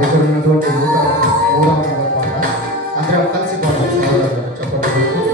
దగ్గర ఉన్నటువంటి మూడవ మూడవ అందరం కలిసి పాటు చెప్పండి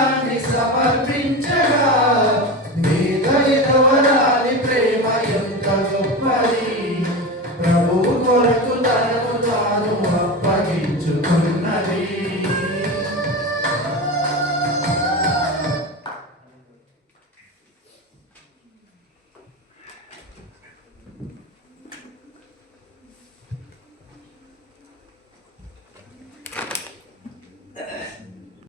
జీవనాన్ని